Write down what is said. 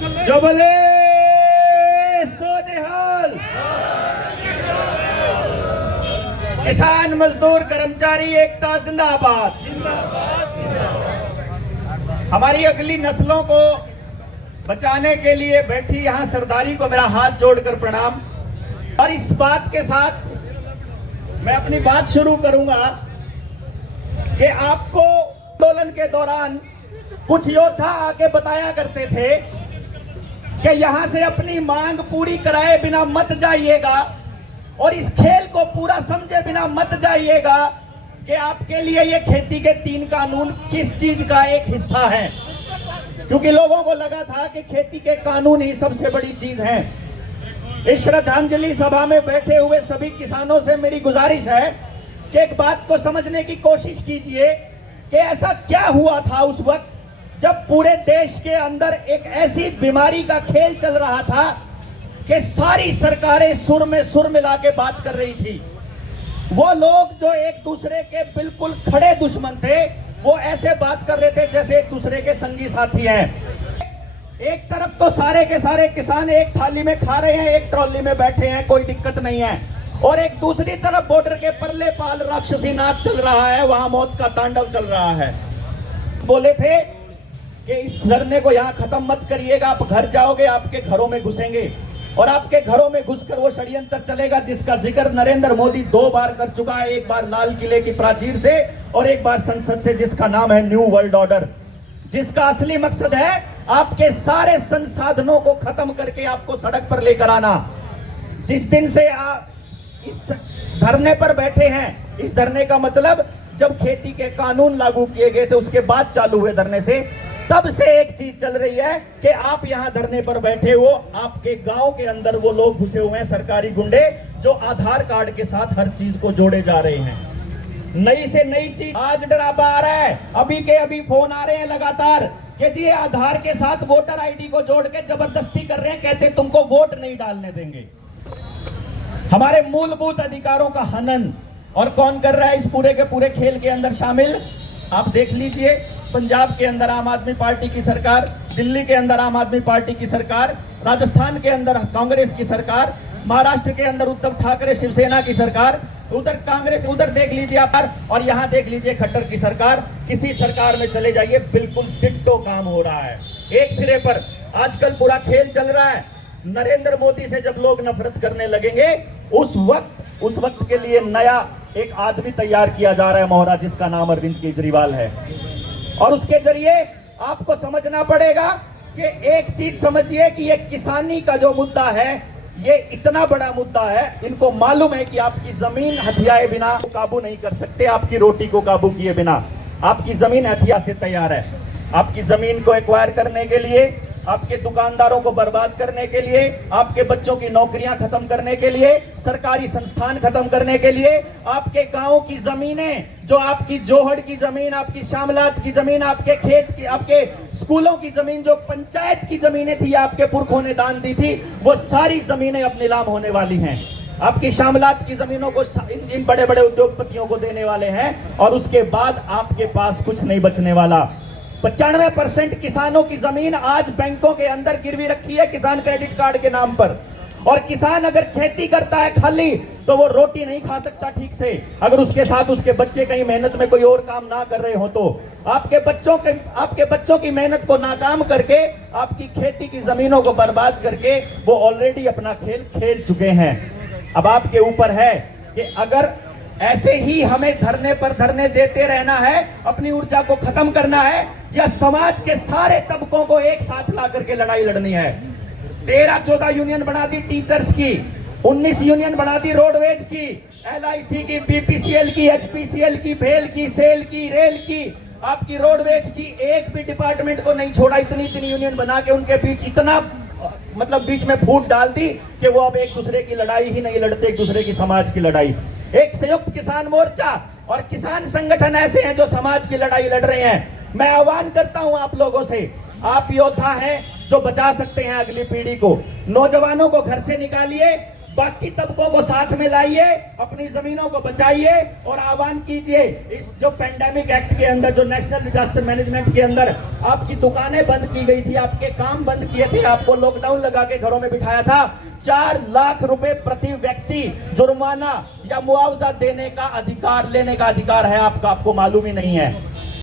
जो बोले सो निहाल। किसान मजदूर कर्मचारी एकता जिंदाबाद। हमारी अगली नस्लों को बचाने के लिए बैठी यहां सरदारी को मेरा हाथ जोड़कर प्रणाम। और इस बात के साथ मैं अपनी बात शुरू करूंगा कि आपको आंदोलन के दौरान कुछ योद्धा आके बताया करते थे कि यहां से अपनी मांग पूरी कराए बिना मत जाइएगा और इस खेल को पूरा समझे बिना मत जाइएगा कि आपके लिए ये खेती के 3 कानून किस चीज का एक हिस्सा है। क्योंकि लोगों को लगा था कि खेती के कानून ही सबसे बड़ी चीज है। इस श्रद्धांजलि सभा में बैठे हुए सभी किसानों से मेरी गुजारिश है कि एक बात को समझने की कोशिश कीजिए कि ऐसा क्या हुआ था उस वक्त जब पूरे देश के अंदर एक ऐसी बीमारी का खेल चल रहा था कि सारी सरकारें सुर में सुर मिला के बात कर रही थी। वो लोग जो एक दूसरे के बिल्कुल खड़े दुश्मन थे वो ऐसे बात कर रहे थे जैसे एक दूसरे के संगी साथी हैं। एक तरफ तो सारे के सारे किसान एक थाली में खा रहे हैं, एक ट्रॉली में बैठे हैं, कोई दिक्कत नहीं है, और एक दूसरी तरफ बॉर्डर के परले पाल राक्षसी नाच चल रहा है, वहां मौत का तांडव चल रहा है। बोले थे कि इस धरने को यहां खत्म मत करिएगा, आप घर जाओगे आपके घरों में घुसेंगे और आपके घरों में घुसकर वो षड्यंत्र चलेगा जिसका जिक्र नरेंद्र मोदी 2 बार कर चुका है, एक बार लाल किले की प्राचीर से और एक बार संसद से, जिसका नाम है न्यू वर्ल्ड ऑर्डर, जिसका असली मकसद है आपके सारे संसाधनों को खत्म करके आपको सड़क पर लेकर आना। जिस दिन से आप इस धरने पर बैठे हैं, इस धरने का मतलब जब खेती के कानून लागू किए गए थे उसके बाद चालू हुए धरने से, तब से एक चीज चल रही है कि आप यहां धरने पर बैठे हो, आपके गांव के अंदर वो लोग घुसे हुए हैं सरकारी गुंडे जो आधार कार्ड के साथ हर चीज को जोड़े जा रहे हैं। नई से नई चीज आज डरावा आ रहा है, अभी के अभी फोन आ रहे हैं लगातार कि जी आधार के साथ वोटर आईडी को जोड़ के जबरदस्ती कर रहे हैं, कहते तुमको वोट नहीं डालने देंगे। हमारे मूलभूत अधिकारों का हनन। और कौन कर रहा है इस पूरे के पूरे खेल के अंदर शामिल? आप देख लीजिए, पंजाब के अंदर आम आदमी पार्टी की सरकार, दिल्ली के अंदर आम आदमी पार्टी की सरकार, राजस्थान के अंदर कांग्रेस की सरकार, महाराष्ट्र के अंदर उद्धव ठाकरे शिवसेना की सरकार, उधर कांग्रेस, उधर देख लीजिए आप, और यहाँ देख लीजिए खट्टर की सरकार। किसी सरकार में चले जाइए बिल्कुल डिट्टो काम हो रहा है। एक सिरे पर आजकल पूरा खेल चल रहा है। नरेंद्र मोदी से जब लोग नफरत करने लगेंगे उस वक्त के लिए नया एक आदमी तैयार किया जा रहा है मोहरा, जिसका नाम अरविंद केजरीवाल है। और उसके जरिए आपको समझना पड़ेगा कि एक चीज समझिए कि ये किसानी का जो मुद्दा है ये इतना बड़ा मुद्दा है। इनको मालूम है कि आपकी जमीन हथियाए बिना काबू नहीं कर सकते, आपकी रोटी को काबू किए बिना। आपकी जमीन हथियार से तैयार है। आपकी जमीन को एक्वायर करने के लिए, आपके दुकानदारों को बर्बाद करने के लिए, आपके बच्चों की नौकरियां खत्म करने के लिए, सरकारी संस्थान खत्म करने के लिए, आपके गांव की जमीनें, जो आपकी जोहड़ की जमीन, आपकी शामलात की जमीन, आपके खेत की, आपके स्कूलों की जमीन, जो पंचायत की जमीनें थी, आपके पुरखों ने दान दी थी, वो सारी जमीनें अब नीलाम होने वाली हैं। आपकी शामलात की जमीनों को इन बड़े बड़े उद्योगपतियों को देने वाले हैं और उसके बाद आपके पास कुछ नहीं बचने वाला। 95% किसानों की जमीन आज बैंकों के अंदर गिरवी रखी है किसान क्रेडिट कार्ड के नाम पर। और किसान अगर खेती करता है खाली तो वो रोटी नहीं खा सकता ठीक से, अगर उसके साथ उसके बच्चे कहीं मेहनत में कोई और काम ना कर रहे हो तो। आपके बच्चों की मेहनत को नाकाम करके, आपकी खेती की जमीनों को बर्बाद करके वो ऑलरेडी अपना खेल खेल चुके हैं। अब आपके ऊपर है कि अगर ऐसे ही हमें धरने पर धरने देते रहना है, अपनी ऊर्जा को खत्म करना है, या समाज के सारे तबकों को एक साथ ला करके लड़ाई लड़नी है। 13-14 यूनियन बना दी टीचर्स की, 19 यूनियन बना दी रोडवेज की, LIC की, BPCL की, HPCL की, भेल की, सेल की, रेल की, आपकी रोडवेज की, एक भी डिपार्टमेंट को नहीं छोड़ा। इतनी यूनियन बना के उनके बीच इतना मतलब बीच में फूट डाल दी कि वो अब एक दूसरे की लड़ाई ही नहीं लड़ते, एक दूसरे की समाज की लड़ाई। एक संयुक्त किसान मोर्चा और किसान संगठन ऐसे हैं जो समाज की लड़ाई लड़ रहे हैं। मैं आह्वान करता हूं आप लोगों से, आप योद्धा हैं जो बचा सकते हैं अगली पीढ़ी को। नौजवानों को घर से निकालिए, बाकी तबकों को साथ में लाइए, अपनी जमीनों को बचाइए और आह्वान कीजिए इस जो पेंडेमिक एक्ट के अंदर, जो नेशनल डिजास्टर मैनेजमेंट के अंदर आपकी दुकानें बंद की गई थी, आपके काम बंद किए थे, आपको लॉकडाउन लगा के घरों में बिठाया था, 4 लाख रुपए प्रति व्यक्ति जुर्माना या मुआवजा देने का अधिकार, लेने का अधिकार है आपका, आपको मालूम ही नहीं है।